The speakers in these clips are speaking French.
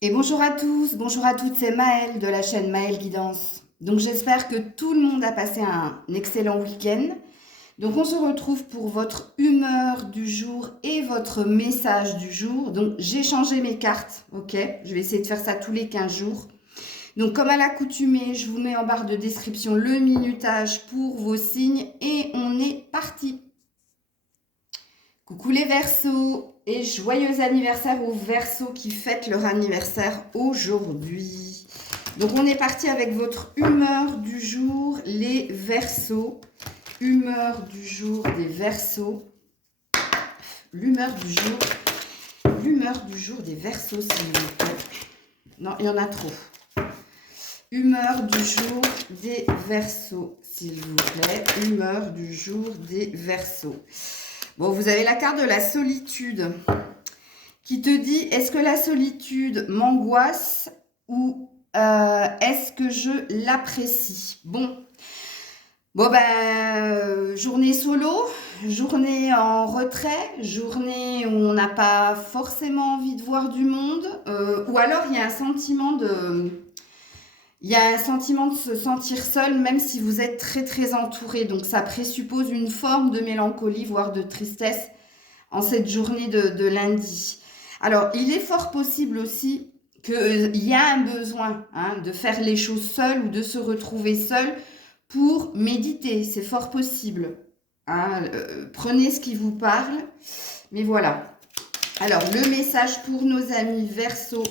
Et bonjour à tous, bonjour à toutes, c'est Maëlle de la chaîne Maëlle Guidance. Donc j'espère que tout le monde a passé un excellent week-end. Donc on se retrouve pour votre humeur du jour et votre message du jour. Donc j'ai changé mes cartes, ok? Je vais essayer de faire ça tous les 15 jours. Donc comme à l'accoutumée, je vous mets en barre de description le minutage pour vos signes et on est parti. Coucou les Verseaux et joyeux anniversaire aux Verseaux qui fêtent leur anniversaire aujourd'hui. Donc on est parti avec votre humeur du jour, les Verseaux. Humeur du jour des Verseaux. L'humeur du jour des Verseaux, s'il vous plaît. Non, il y en a trop. Humeur du jour des Verseaux, s'il vous plaît. Humeur du jour des Verseaux. Bon, vous avez la carte de la solitude qui te dit, est-ce que la solitude m'angoisse ou est-ce que je l'apprécie? Bon journée solo, journée en retrait, journée où on n'a pas forcément envie de voir du monde, ou alors il y a un sentiment de se sentir seul, même si vous êtes très très entouré. Donc ça présuppose une forme de mélancolie, voire de tristesse en cette journée de lundi. Alors, il est fort possible aussi qu'il y a un besoin de faire les choses seul ou de se retrouver seul pour méditer. C'est fort possible. Prenez ce qui vous parle. Mais voilà. Alors, le message pour nos amis Verseau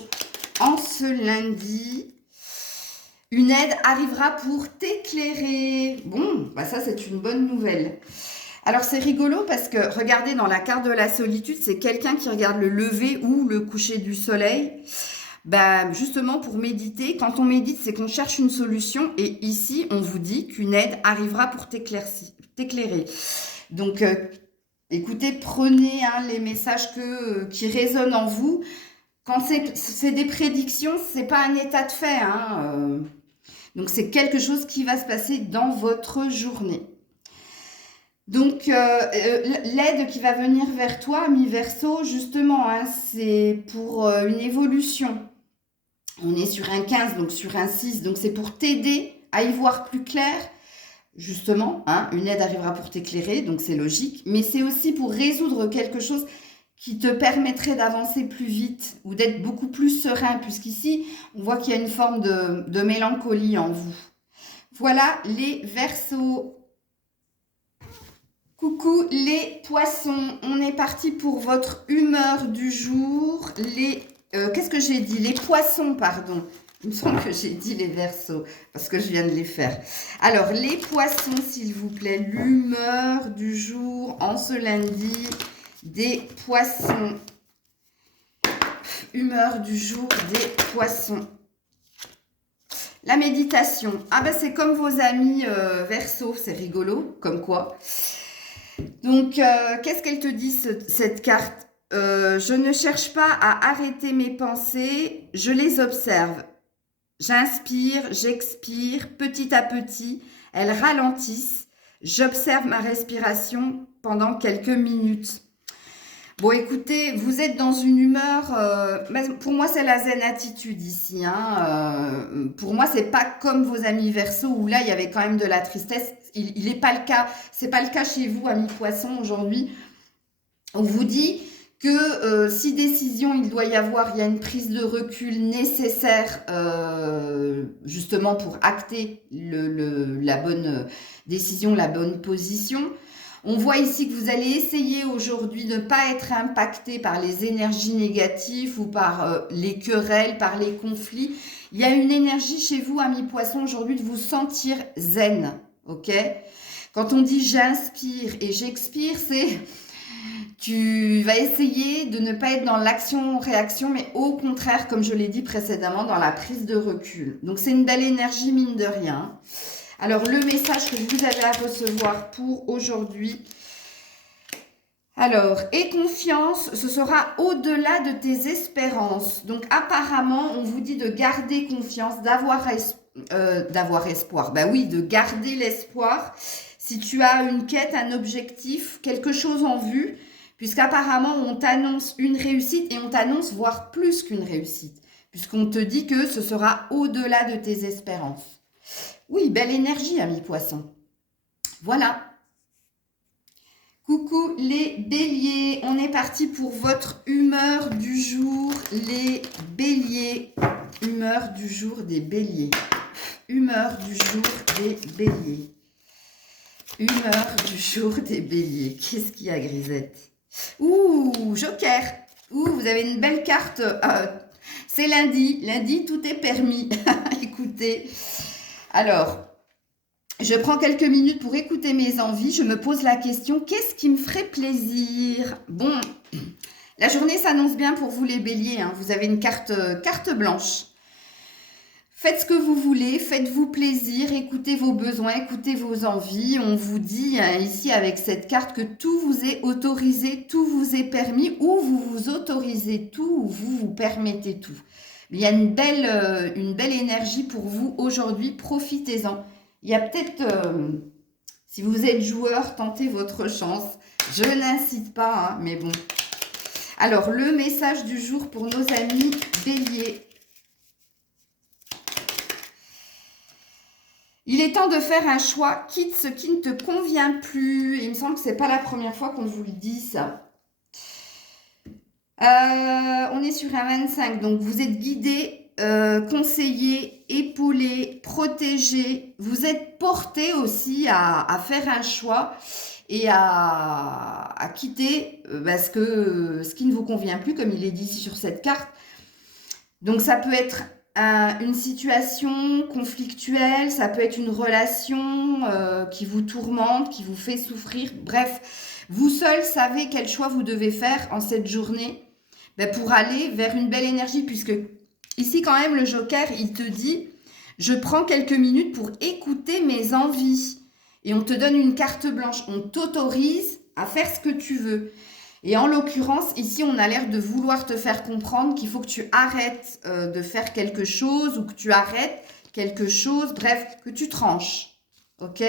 en ce lundi. Une aide arrivera pour t'éclairer. Bon, ça c'est une bonne nouvelle. Alors c'est rigolo parce que regardez dans la carte de la solitude, c'est quelqu'un qui regarde le lever ou le coucher du soleil. Justement pour méditer, quand on médite, c'est qu'on cherche une solution et ici on vous dit qu'une aide arrivera pour t'éclairer. Donc écoutez, prenez les messages qui résonnent en vous. Quand c'est des prédictions, c'est pas un état de fait. Donc c'est quelque chose qui va se passer dans votre journée. Donc, l'aide qui va venir vers toi, mi-verso, justement, c'est pour une évolution. On est sur un 15, donc sur un 6, donc c'est pour t'aider à y voir plus clair. Justement, une aide arrivera pour t'éclairer, donc c'est logique, mais c'est aussi pour résoudre quelque chose qui te permettrait d'avancer plus vite ou d'être beaucoup plus serein, puisqu'ici, on voit qu'il y a une forme de mélancolie en vous. Voilà les Verseaux. Coucou les poissons, on est parti pour votre humeur du jour. Qu'est-ce que j'ai dit? Les poissons, pardon. Il me semble que j'ai dit les Verseaux, parce que je viens de les faire. Alors, les poissons, s'il vous plaît, l'humeur du jour en ce lundi des poissons. Humeur du jour des poissons. La méditation. C'est comme vos amis Verseaux, c'est rigolo, comme quoi. Donc, qu'est-ce qu'elle te dit, cette carte? Je ne cherche pas à arrêter mes pensées, je les observe. J'inspire, j'expire, petit à petit, elles ralentissent. J'observe ma respiration pendant quelques minutes. Bon, écoutez, vous êtes dans une humeur. Pour moi, c'est la zen attitude ici. Pour moi, c'est pas comme vos amis Verseau où là, il y avait quand même de la tristesse. Il n'est pas le cas. C'est pas le cas chez vous, amis Poissons, aujourd'hui. On vous dit que si décision il doit y avoir, il y a une prise de recul nécessaire justement pour acter la bonne décision, la bonne position. On voit ici que vous allez essayer aujourd'hui de ne pas être impacté par les énergies négatives ou par les querelles, par les conflits. Il y a une énergie chez vous, amis poissons, aujourd'hui de vous sentir zen, ok? Quand on dit j'inspire et j'expire, c'est tu vas essayer de ne pas être dans l'action-réaction, mais au contraire, comme je l'ai dit précédemment, dans la prise de recul. Donc c'est une belle énergie, mine de rien. Alors, le message que vous avez à recevoir pour aujourd'hui. Alors, et confiance, ce sera au-delà de tes espérances. Donc, apparemment, on vous dit de garder confiance, d'avoir espoir. Oui, de garder l'espoir. Si tu as une quête, un objectif, quelque chose en vue, puisqu'apparemment, on t'annonce une réussite et on t'annonce voire plus qu'une réussite. puisqu'on te dit que ce sera au-delà de tes espérances. Oui, belle énergie, ami poisson. Voilà. Coucou les béliers, on est parti pour votre humeur du jour, les béliers. Humeur du jour des béliers. Humeur du jour des béliers. Humeur du jour des béliers. Qu'est-ce qu'il y a, Grisette? Ouh, joker. Ouh, vous avez une belle carte. C'est lundi. Lundi, tout est permis. Écoutez. Alors, je prends quelques minutes pour écouter mes envies. Je me pose la question, qu'est-ce qui me ferait plaisir? Bon, la journée s'annonce bien pour vous les béliers. Hein. Vous avez une carte blanche. Faites ce que vous voulez, faites-vous plaisir, écoutez vos besoins, écoutez vos envies. On vous dit ici avec cette carte que tout vous est autorisé, tout vous est permis, ou vous vous autorisez tout, ou vous vous permettez tout. Il y a une belle énergie pour vous aujourd'hui, profitez-en. Il y a peut-être, si vous êtes joueur, tentez votre chance. Je n'incite pas, hein, mais bon. Alors, le message du jour pour nos amis béliers. Il est temps de faire un choix, quitte ce qui ne te convient plus. Il me semble que ce n'est pas la première fois qu'on vous le dit, ça. On est sur un 25, donc vous êtes guidé, conseillé, épaulé, protégé. Vous êtes porté aussi à faire un choix et à quitter ce qui ne vous convient plus, comme il est dit ici sur cette carte. Donc ça peut être une situation conflictuelle, ça peut être une relation qui vous tourmente, qui vous fait souffrir. Bref, vous seul savez quel choix vous devez faire en cette journée pour aller vers une belle énergie, puisque ici quand même le joker, il te dit « Je prends quelques minutes pour écouter mes envies ». Et on te donne une carte blanche, on t'autorise à faire ce que tu veux. Et en l'occurrence, ici, on a l'air de vouloir te faire comprendre qu'il faut que tu arrêtes de faire quelque chose ou que tu arrêtes quelque chose, bref, que tu tranches. Ok?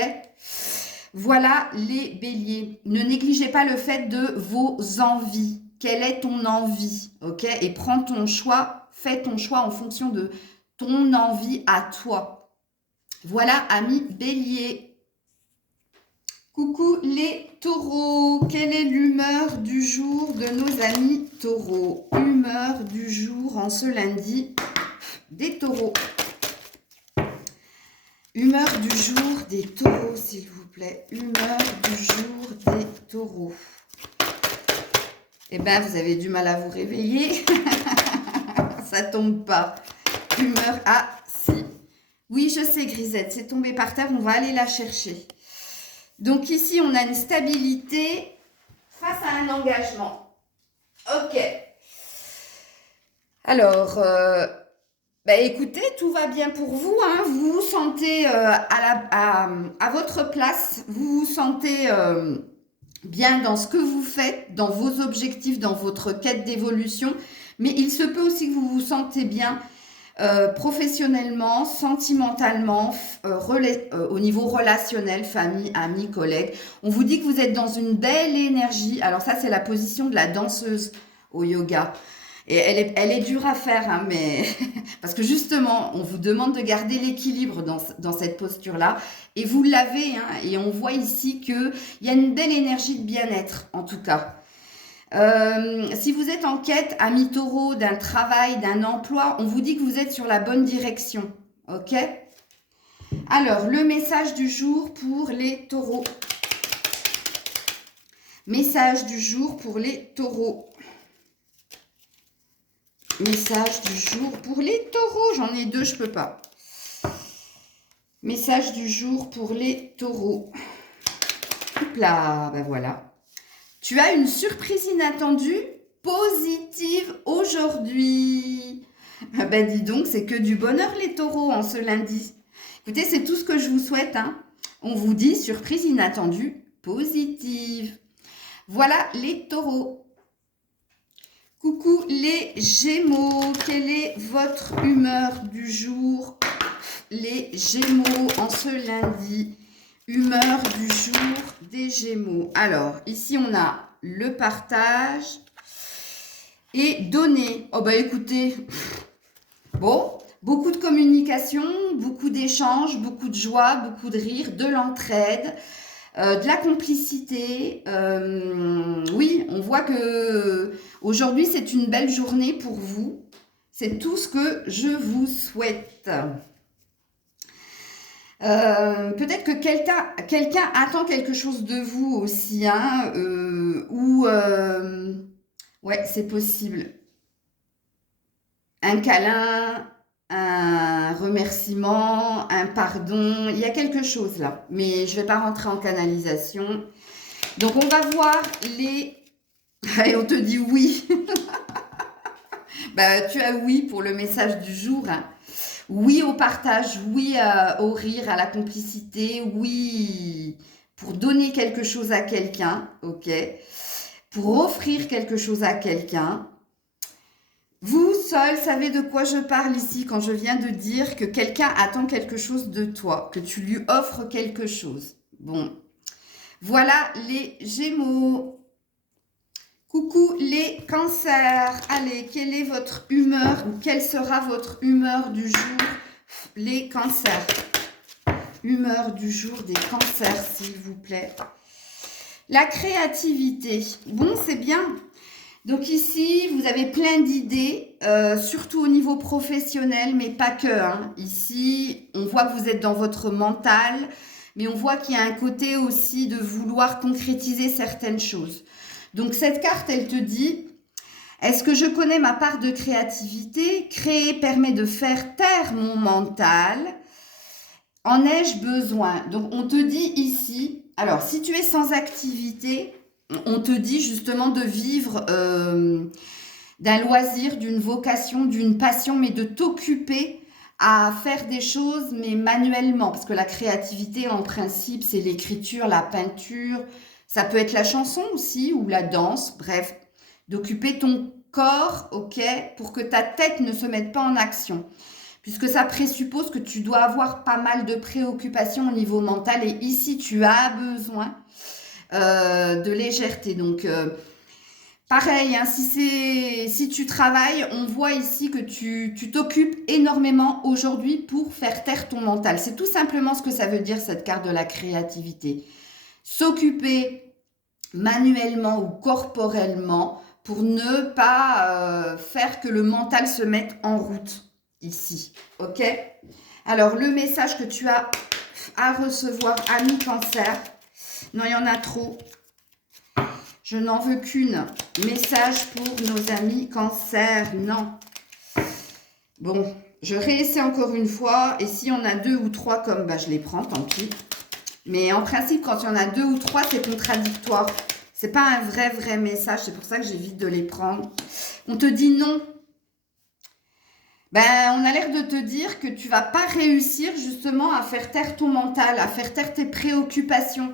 Voilà les béliers. Ne négligez pas le fait de vos envies. Quelle est ton envie? Ok? Et prends ton choix, fais ton choix en fonction de ton envie à toi. Voilà, amis béliers. Coucou les taureaux, quelle est l'humeur du jour de nos amis taureaux? Humeur du jour en ce lundi des taureaux. Humeur du jour des taureaux, s'il vous plaît. Humeur du jour des taureaux. Eh bien, vous avez du mal à vous réveiller. Ça tombe pas. Humeur, ah si. Oui, je sais, Grisette, c'est tombé par terre, on va aller la chercher. Donc ici, on a une stabilité face à un engagement. Ok. Alors, écoutez, tout va bien pour vous. Hein. Vous vous sentez à votre place. Vous vous sentez bien dans ce que vous faites, dans vos objectifs, dans votre quête d'évolution. Mais il se peut aussi que vous vous sentez bien professionnellement, sentimentalement, au niveau relationnel, famille, amis, collègues. On vous dit que vous êtes dans une belle énergie. Alors ça, c'est la position de la danseuse au yoga. Et elle est dure à faire, hein, mais parce que justement, on vous demande de garder l'équilibre dans cette posture-là. Et vous l'avez, hein, et on voit ici qu'il y a une belle énergie de bien-être, en tout cas. Si vous êtes en quête, amis taureaux, d'un travail, d'un emploi, on vous dit que vous êtes sur la bonne direction. Ok? Alors, le message du jour pour les taureaux. Message du jour pour les taureaux. Message du jour pour les taureaux. J'en ai deux, je peux pas. Message du jour pour les taureaux. Hop là, ben voilà. Tu as une surprise inattendue, positive aujourd'hui. Ben dis donc, c'est que du bonheur les taureaux en ce lundi. Écoutez, c'est tout ce que je vous souhaite. Hein. On vous dit surprise inattendue, positive. Voilà les taureaux. Coucou les gémeaux, quelle est votre humeur du jour? Les gémeaux en ce lundi. Humeur du jour des Gémeaux. Alors, ici, on a le partage et donner. Oh, bah écoutez, Bon, beaucoup de communication, beaucoup d'échanges, beaucoup de joie, beaucoup de rire, de l'entraide, de la complicité. Oui, on voit que aujourd'hui, c'est une belle journée pour vous. C'est tout ce que je vous souhaite. Peut-être que quelqu'un attend quelque chose de vous aussi, hein, ouais, c'est possible. Un câlin, un remerciement, un pardon, il y a quelque chose là, mais je ne vais pas rentrer en canalisation. Donc on va voir les... Et on te dit oui. Bah, tu as oui pour le message du jour, hein. Oui au partage, oui au rire, à la complicité, oui pour donner quelque chose à quelqu'un, ok, pour offrir quelque chose à quelqu'un. Vous seul savez de quoi je parle ici quand je viens de dire que quelqu'un attend quelque chose de toi, que tu lui offres quelque chose. Bon, voilà les Gémeaux. Coucou les Cancers. Allez, quelle est votre humeur ou quelle sera votre humeur du jour, les Cancers? Humeur du jour des Cancers, s'il vous plaît. La créativité. Bon, c'est bien. Donc ici, vous avez plein d'idées, surtout au niveau professionnel, mais pas que, hein. Ici, on voit que vous êtes dans votre mental, mais on voit qu'il y a un côté aussi de vouloir concrétiser certaines choses. Donc cette carte, elle te dit, est-ce que je connais ma part de créativité? Créer permet de faire taire mon mental. En ai-je besoin? Donc on te dit ici, alors si tu es sans activité, on te dit justement de vivre d'un loisir, d'une vocation, d'une passion, mais de t'occuper à faire des choses, mais manuellement. Parce que la créativité, en principe, c'est l'écriture, la peinture. Ça peut être la chanson aussi, ou la danse. Bref, d'occuper ton corps, ok, pour que ta tête ne se mette pas en action. Puisque ça présuppose que tu dois avoir pas mal de préoccupations au niveau mental. Et ici, tu as besoin de légèreté. Donc, pareil, hein, si tu travailles, on voit ici que tu t'occupes énormément aujourd'hui pour faire taire ton mental. C'est tout simplement ce que ça veut dire, cette carte de la créativité. S'occuper manuellement ou corporellement pour ne pas faire que le mental se mette en route ici. Ok? Alors, le message que tu as à recevoir, ami Cancer. Non, il y en a trop. Je n'en veux qu'une. Message pour nos amis Cancer. Non. Bon, je réessaie encore une fois. Et s'il y en a 2 ou 3 comme, bah, je les prends, tant pis. Mais en principe, quand il y en a 2 ou 3, c'est contradictoire. C'est pas un vrai message. C'est pour ça que j'évite de les prendre. On te dit non. Ben, on a l'air de te dire que tu vas pas réussir justement à faire taire ton mental, à faire taire tes préoccupations,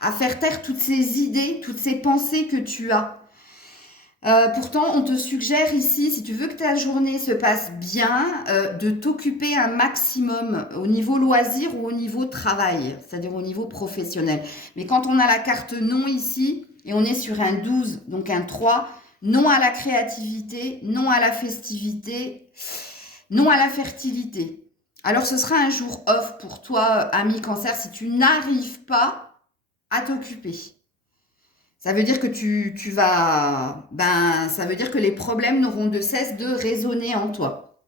à faire taire toutes ces idées, toutes ces pensées que tu as. Pourtant, on te suggère ici, si tu veux que ta journée se passe bien, de t'occuper un maximum au niveau loisir ou au niveau travail, c'est-à-dire au niveau professionnel. Mais quand on a la carte non ici, et on est sur un 12, donc un 3, non à la créativité, non à la festivité, non à la fertilité. Alors, ce sera un jour off pour toi, ami Cancer, si tu n'arrives pas à t'occuper. Ça veut dire que tu vas... Ben, ça veut dire que les problèmes n'auront de cesse de résonner en toi.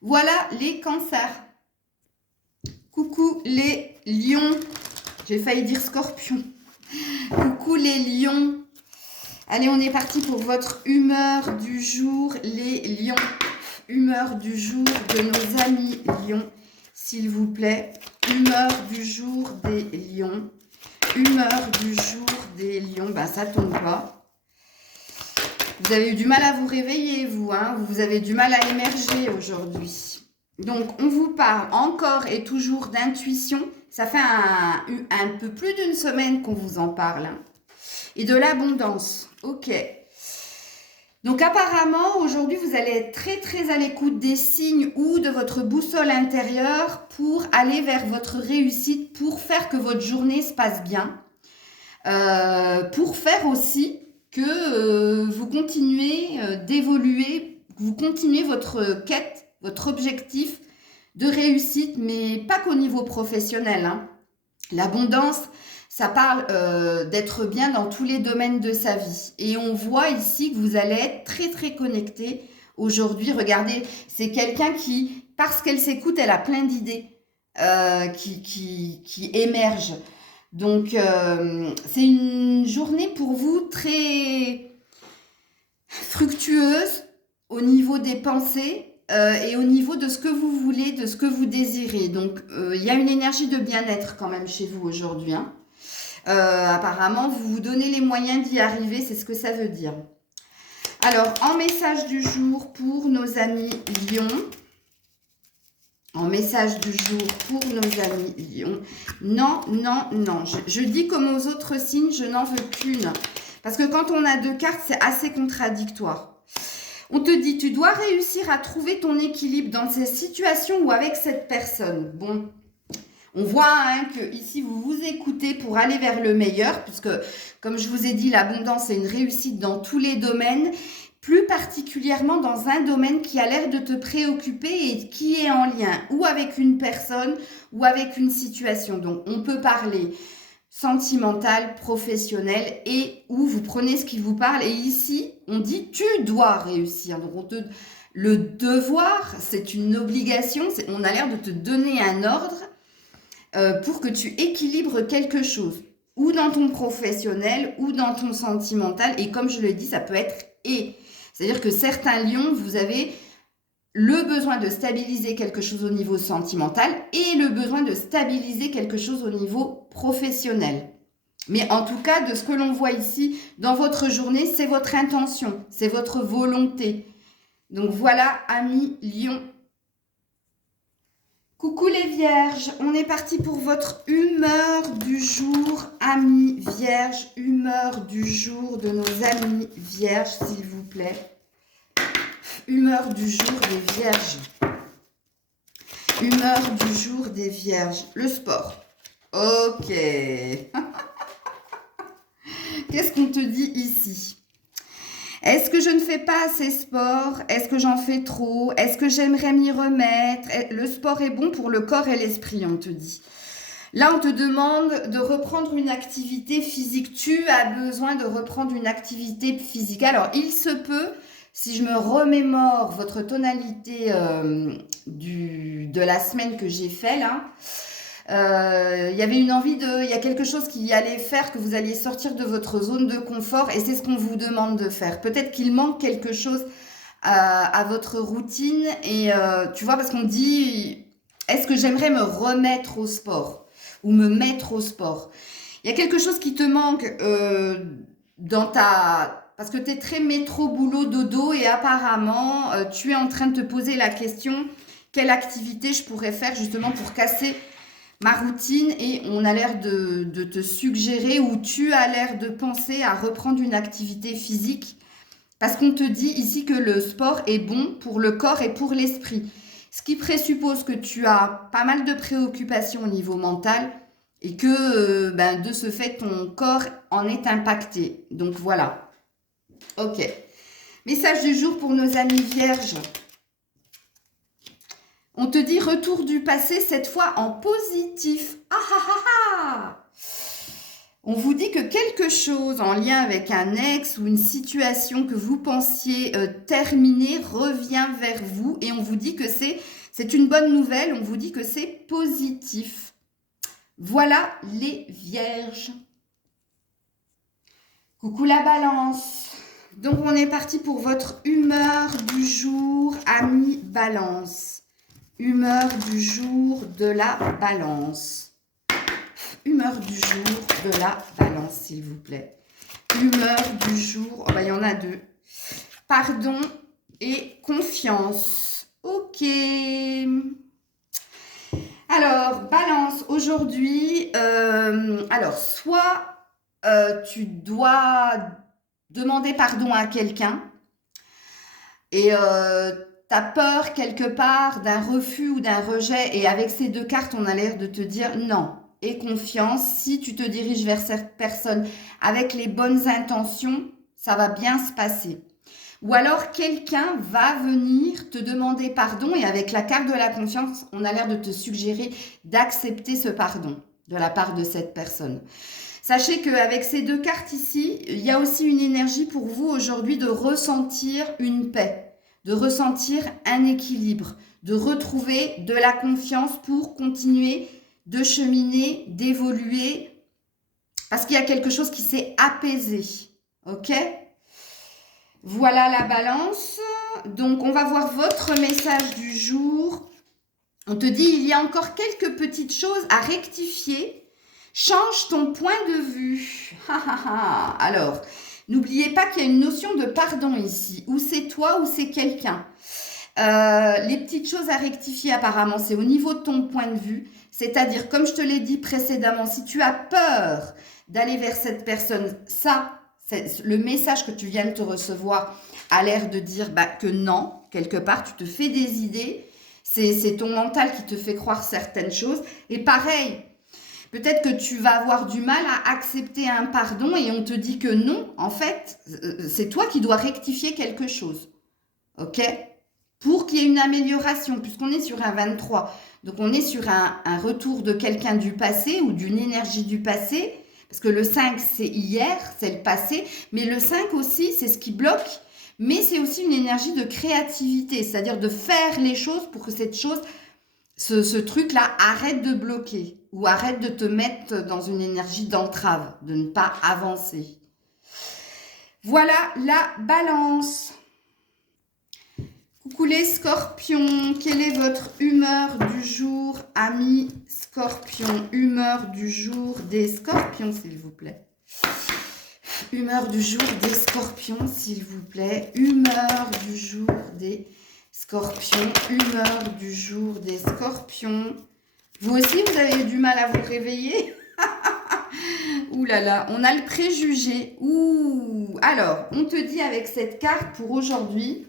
Voilà les Cancers. Coucou les Lions. J'ai failli dire Scorpion. Coucou les Lions. Allez, on est parti pour votre humeur du jour, les Lions. Humeur du jour de nos amis Lions, s'il vous plaît. Humeur du jour des Lions. Humeur du jour des Lions. Ben, ça tombe pas. Vous avez eu du mal à vous réveiller, vous. Hein, vous avez du mal à émerger aujourd'hui. Donc, on vous parle encore et toujours d'intuition. Ça fait un peu plus d'une semaine qu'on vous en parle. Hein. Et de l'abondance. Ok. Donc apparemment, aujourd'hui, vous allez être très à l'écoute des signes ou de votre boussole intérieure pour aller vers votre réussite, pour faire que votre journée se passe bien. Pour faire aussi que vous continuez d'évoluer, vous continuez votre quête, votre objectif de réussite, mais pas qu'au niveau professionnel, hein. L'abondance, ça parle d'être bien dans tous les domaines de sa vie. Et on voit ici que vous allez être très, très connecté aujourd'hui. Regardez, c'est quelqu'un qui, parce qu'elle s'écoute, elle a plein d'idées qui émergent. Donc, c'est une journée pour vous très fructueuse au niveau des pensées et au niveau de ce que vous voulez, de ce que vous désirez. Donc, il y a une énergie de bien-être quand même chez vous aujourd'hui, hein. Apparemment, vous vous donnez les moyens d'y arriver, c'est ce que ça veut dire. Alors, en message du jour pour nos amis Lions. En message du jour pour nos amis Lions. Non, non, non. Je dis comme aux autres signes, je n'en veux qu'une. Parce que quand on a 2 cartes, c'est assez contradictoire. On te dit, tu dois réussir à trouver ton équilibre dans ces situations ou avec cette personne. Bon, on voit hein, que ici, vous vous écoutez pour aller vers le meilleur, puisque, comme je vous ai dit, l'abondance est une réussite dans tous les domaines, plus particulièrement dans un domaine qui a l'air de te préoccuper et qui est en lien ou avec une personne ou avec une situation. Donc, on peut parler sentimental, professionnel et où vous prenez ce qui vous parle. Et ici, on dit tu dois réussir. Donc, le devoir, c'est une obligation. On a l'air de te donner un ordre pour que tu équilibres quelque chose. Ou dans ton professionnel, ou dans ton sentimental. Et comme je le dis, ça peut être et. C'est-à-dire que certains lions, vous avez le besoin de stabiliser quelque chose au niveau sentimental et le besoin de stabiliser quelque chose au niveau professionnel. Mais en tout cas, de ce que l'on voit ici, dans votre journée, c'est votre intention, c'est votre volonté. Donc voilà, amis lions. Coucou les vierges, on est parti pour votre humeur du jour, amis vierges, humeur du jour de nos amis vierges, s'il vous plaît. Humeur du jour des vierges. Humeur du jour des vierges. Le sport. Ok. Qu'est-ce qu'on te dit ici? Est-ce que je ne fais pas assez sport? Est-ce que j'en fais trop? Est-ce que j'aimerais m'y remettre? Le sport est bon pour le corps et l'esprit, on te dit. Là, on te demande de reprendre une activité physique. Tu as besoin de reprendre une activité physique. Alors, il se peut, si je me remémore votre tonalité de la semaine que j'ai fait là, il y avait une envie il y a quelque chose qui allait faire que vous alliez sortir de votre zone de confort et c'est ce qu'on vous demande de faire. Peut-être qu'il manque quelque chose à votre routine et tu vois, parce qu'on dit, est-ce que j'aimerais me remettre au sport ou me mettre au sport? Il y a quelque chose qui te manque dans parce que tu es très métro, boulot, dodo et apparemment, tu es en train de te poser la question, quelle activité je pourrais faire justement pour casser ma routine et on a l'air de te suggérer ou tu as l'air de penser à reprendre une activité physique parce qu'on te dit ici que le sport est bon pour le corps et pour l'esprit. Ce qui présuppose que tu as pas mal de préoccupations au niveau mental et que de ce fait, ton corps en est impacté. Donc voilà. Ok. Message du jour pour nos amis vierges. On te dit retour du passé, cette fois en positif. Ah ah ah ah! On vous dit que quelque chose en lien avec un ex ou une situation que vous pensiez terminer revient vers vous. Et on vous dit que c'est une bonne nouvelle, on vous dit que c'est positif. Voilà les vierges. Coucou la balance. Donc on est parti pour votre humeur du jour, amis balance. Humeur du jour de la balance. Humeur du jour de la balance, s'il vous plaît. Humeur du jour, il y en a 2. Pardon et confiance. Ok. Alors, balance, aujourd'hui, soit tu dois demander pardon à quelqu'un et tu as peur quelque part d'un refus ou d'un rejet et avec ces 2 cartes, on a l'air de te dire non. Et confiance, si tu te diriges vers cette personne avec les bonnes intentions, ça va bien se passer. ou alors quelqu'un va venir te demander pardon et avec la carte de la confiance, on a l'air de te suggérer d'accepter ce pardon de la part de cette personne. Sachez qu'avec ces deux cartes ici, il y a aussi une énergie pour vous aujourd'hui de ressentir une paix, de ressentir un équilibre, de retrouver de la confiance pour continuer de cheminer, d'évoluer, parce qu'il y a quelque chose qui s'est apaisé. Ok ? Voilà la balance. Donc, on va voir votre message du jour. On te dit, il y a encore quelques petites choses à rectifier. Change ton point de vue. Alors, n'oubliez pas qu'il y a une notion de pardon ici. Ou c'est toi ou c'est quelqu'un. Les petites choses à rectifier apparemment, c'est au niveau de ton point de vue. C'est-à-dire, comme je te l'ai dit précédemment, si tu as peur d'aller vers cette personne, ça, c'est le message que tu viens de te recevoir a l'air de dire que non, quelque part, tu te fais des idées. C'est ton mental qui te fait croire certaines choses. Et pareil, peut-être que tu vas avoir du mal à accepter un pardon et on te dit que non, en fait, c'est toi qui dois rectifier quelque chose. Ok ? Pour qu'il y ait une amélioration, puisqu'on est sur un 23. Donc, on est sur un retour de quelqu'un du passé ou d'une énergie du passé. Parce que le 5, c'est hier, c'est le passé. Mais le 5 aussi, c'est ce qui bloque. Mais c'est aussi une énergie de créativité. C'est-à-dire de faire les choses pour que cette chose, ce truc-là, arrête de bloquer. Ou arrête de te mettre dans une énergie d'entrave, de ne pas avancer. Voilà la balance. Coucou les scorpions, quelle est votre humeur du jour, amis scorpions? Humeur du jour des scorpions, s'il vous plaît. Humeur du jour des scorpions, s'il vous plaît. Humeur du jour des scorpions. Humeur du jour des scorpions. Vous aussi, vous avez eu du mal à vous réveiller? Ouh là là, on a le préjugé. Ouh. Alors, on te dit avec cette carte pour aujourd'hui...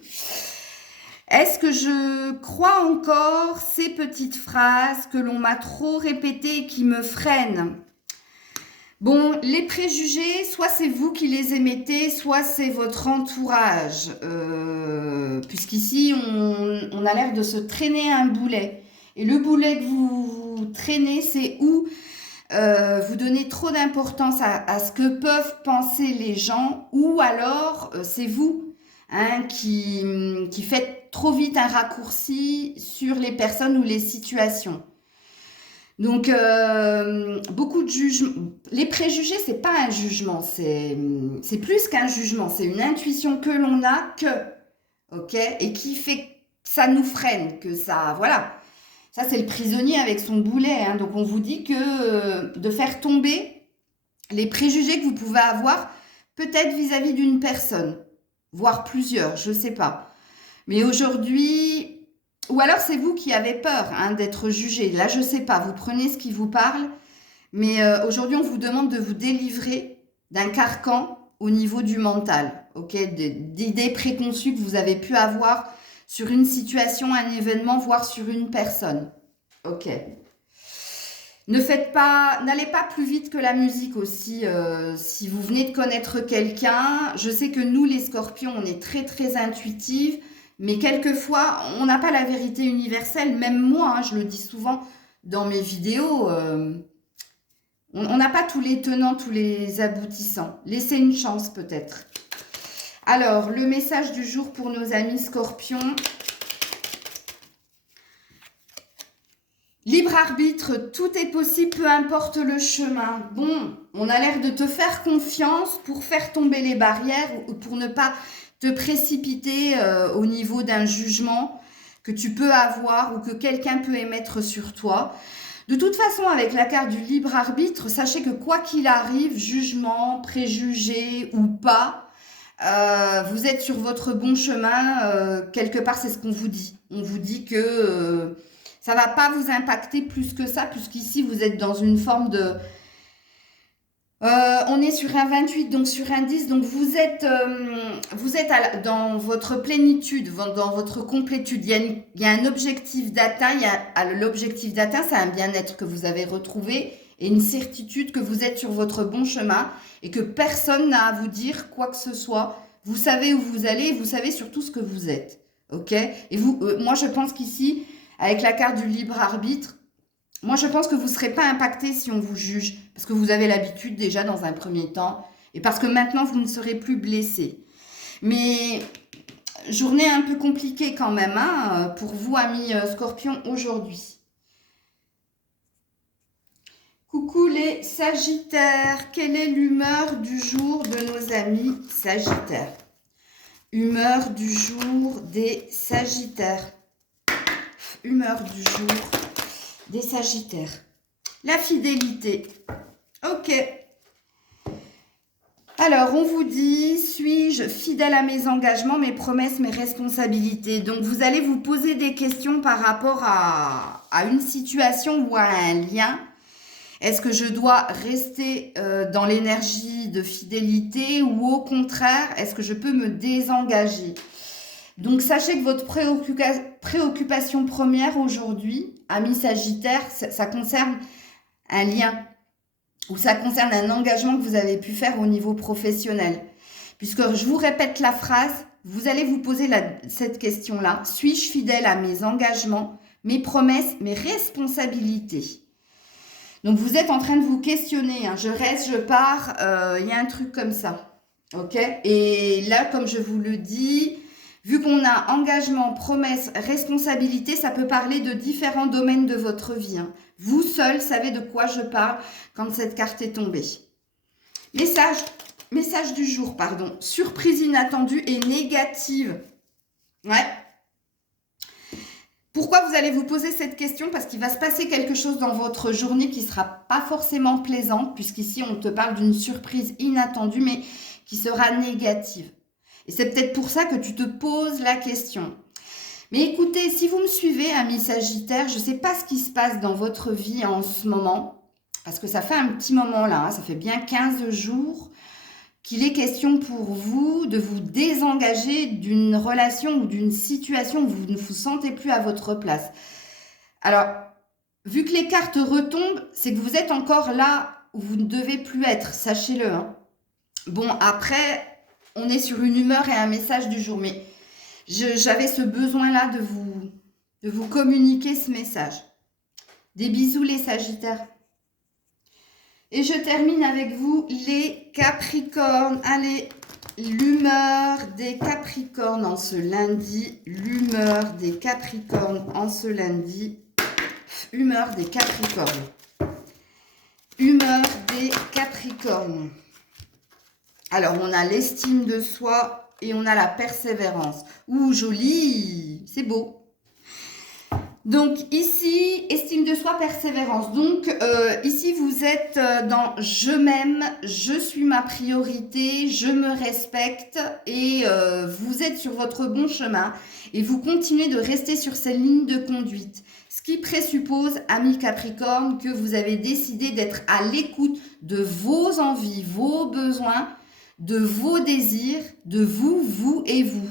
Est-ce que je crois encore ces petites phrases que l'on m'a trop répétées et qui me freinent? Bon, les préjugés, soit c'est vous qui les émettez, soit c'est votre entourage. Puisqu'ici, on a l'air de se traîner un boulet. Et le boulet que vous traînez, c'est où vous donnez trop d'importance à ce que peuvent penser les gens, ou alors c'est vous qui faites trop vite un raccourci sur les personnes ou les situations. Donc, beaucoup de jugements. Les préjugés, c'est pas un jugement, c'est plus qu'un jugement. C'est une intuition que l'on a, ok, et qui fait que ça nous freine, que ça, voilà. Ça, c'est le prisonnier avec son boulet. Donc, on vous dit que de faire tomber les préjugés que vous pouvez avoir, peut-être vis-à-vis d'une personne, voire plusieurs, je sais pas. Mais aujourd'hui, ou alors c'est vous qui avez peur d'être jugé. Là, je sais pas, vous prenez ce qui vous parle. Mais aujourd'hui, on vous demande de vous délivrer d'un carcan au niveau du mental, ok, d'idées préconçues que vous avez pu avoir sur une situation, un événement, voire sur une personne. Ok. N'allez pas plus vite que la musique aussi. Si vous venez de connaître quelqu'un, je sais que nous, les scorpions, on est très, très intuitifs, mais quelquefois, on n'a pas la vérité universelle. Même moi, je le dis souvent dans mes vidéos, on n'a pas tous les tenants, tous les aboutissants. Laissez une chance peut-être. Alors, le message du jour pour nos amis scorpions. Libre arbitre, tout est possible, peu importe le chemin. Bon, on a l'air de te faire confiance pour faire tomber les barrières ou pour ne pas te précipiter au niveau d'un jugement que tu peux avoir ou que quelqu'un peut émettre sur toi. De toute façon, avec la carte du libre arbitre, sachez que quoi qu'il arrive, jugement, préjugé ou pas, vous êtes sur votre bon chemin. Quelque part, c'est ce qu'on vous dit. On vous dit que... ça ne va pas vous impacter plus que ça, puisqu'ici, vous êtes dans une forme de... on est sur un 28, donc sur un 10. Donc, vous êtes dans votre plénitude, dans votre complétude. Il y a un objectif d'atteint. L'objectif d'atteint, c'est un bien-être que vous avez retrouvé et une certitude que vous êtes sur votre bon chemin et que personne n'a à vous dire quoi que ce soit. Vous savez où vous allez et vous savez surtout ce que vous êtes. Ok? Et vous, moi, je pense qu'ici, avec la carte du libre arbitre, moi, je pense que vous ne serez pas impacté si on vous juge. Parce que vous avez l'habitude déjà dans un premier temps. Et parce que maintenant, vous ne serez plus blessé. Mais journée un peu compliquée quand même hein, pour vous, amis Scorpion, aujourd'hui. Coucou les Sagittaires. Quelle est l'humeur du jour de nos amis Sagittaires? Humeur du jour des Sagittaires. Humeur du jour des Sagittaires. La fidélité. Ok. Alors, on vous dit, suis-je fidèle à mes engagements, mes promesses, mes responsabilités? Donc, vous allez vous poser des questions par rapport à une situation ou à un lien. Est-ce que je dois rester dans l'énergie de fidélité ou au contraire, est-ce que je peux me désengager? Donc, sachez que votre préoccupation première aujourd'hui, amis Sagittaire, ça concerne un lien ou ça concerne un engagement que vous avez pu faire au niveau professionnel. Puisque je vous répète la phrase, vous allez vous poser cette question-là. Suis-je fidèle à mes engagements, mes promesses, mes responsabilités? Donc, vous êtes en train de vous questionner. Hein. Je reste, je pars. Il y a un truc comme ça. OK? Et là, comme je vous le dis, vu qu'on a engagement, promesse, responsabilité, ça peut parler de différents domaines de votre vie. Hein. Vous seul savez de quoi je parle quand cette carte est tombée. Message du jour, pardon. Surprise inattendue et négative. Ouais. Pourquoi vous allez vous poser cette question? Parce qu'il va se passer quelque chose dans votre journée qui ne sera pas forcément plaisante, puisqu'ici on te parle d'une surprise inattendue, mais qui sera négative. Et c'est peut-être pour ça que tu te poses la question. Mais écoutez, si vous me suivez, amis Sagittaires, je ne sais pas ce qui se passe dans votre vie en ce moment, parce que ça fait un petit moment là, hein, ça fait bien 15 jours qu'il est question pour vous de vous désengager d'une relation ou d'une situation où vous ne vous sentez plus à votre place. Alors, vu que les cartes retombent, c'est que vous êtes encore là où vous ne devez plus être, sachez-le. Hein. Bon, après, on est sur une humeur et un message du jour, mais j'avais ce besoin-là de vous communiquer ce message. Des bisous les Sagittaires. Et je termine avec vous, les Capricornes. Allez, l'humeur des Capricornes en ce lundi. L'humeur des Capricornes en ce lundi. Humeur des Capricornes. Humeur des Capricornes. Alors, on a l'estime de soi et on a la persévérance. Ouh, joli, c'est beau. Donc ici, estime de soi, persévérance. Donc ici, vous êtes dans je m'aime, je suis ma priorité, je me respecte et vous êtes sur votre bon chemin et vous continuez de rester sur cette ligne de conduite. Ce qui présuppose, amis Capricorne, que vous avez décidé d'être à l'écoute de vos envies, vos besoins, de vos désirs, de vous et vous.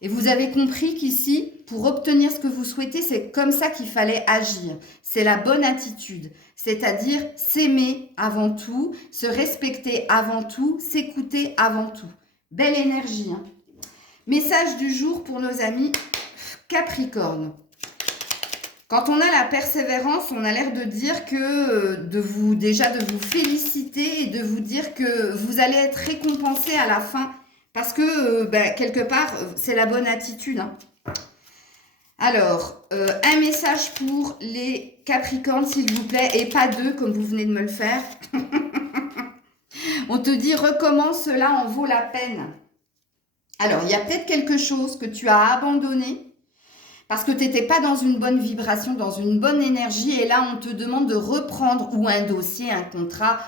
Et vous avez compris qu'ici, pour obtenir ce que vous souhaitez, c'est comme ça qu'il fallait agir. C'est la bonne attitude, c'est-à-dire s'aimer avant tout, se respecter avant tout, s'écouter avant tout. Belle énergie. Hein. Message du jour pour nos amis Capricorne. Quand on a la persévérance, on a l'air de dire que, de vous féliciter et de vous dire que vous allez être récompensé à la fin. Parce que, quelque part, c'est la bonne attitude. Hein. Alors, un message pour les Capricornes, s'il vous plaît, et pas deux, comme vous venez de me le faire. On te dit, recommence, cela en vaut la peine. Alors, il y a peut-être quelque chose que tu as abandonné parce que tu n'étais pas dans une bonne vibration, dans une bonne énergie, et là, on te demande de reprendre ou un dossier, un contrat,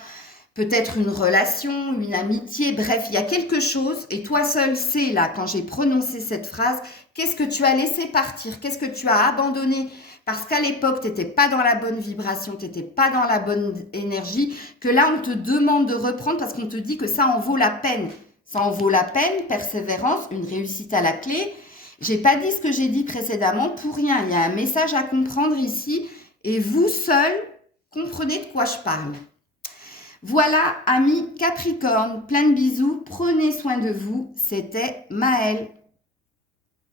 peut-être une relation, une amitié, bref, il y a quelque chose, et toi seul sais, là, quand j'ai prononcé cette phrase, qu'est-ce que tu as laissé partir, qu'est-ce que tu as abandonné, parce qu'à l'époque, tu n'étais pas dans la bonne vibration, tu n'étais pas dans la bonne énergie, que là, on te demande de reprendre parce qu'on te dit que ça en vaut la peine. Ça en vaut la peine, persévérance, une réussite à la clé. J'ai pas dit ce que j'ai dit précédemment pour rien, il y a un message à comprendre ici, et vous seul, comprenez de quoi je parle. Voilà, amis Capricorne, plein de bisous, prenez soin de vous, c'était Maëlle.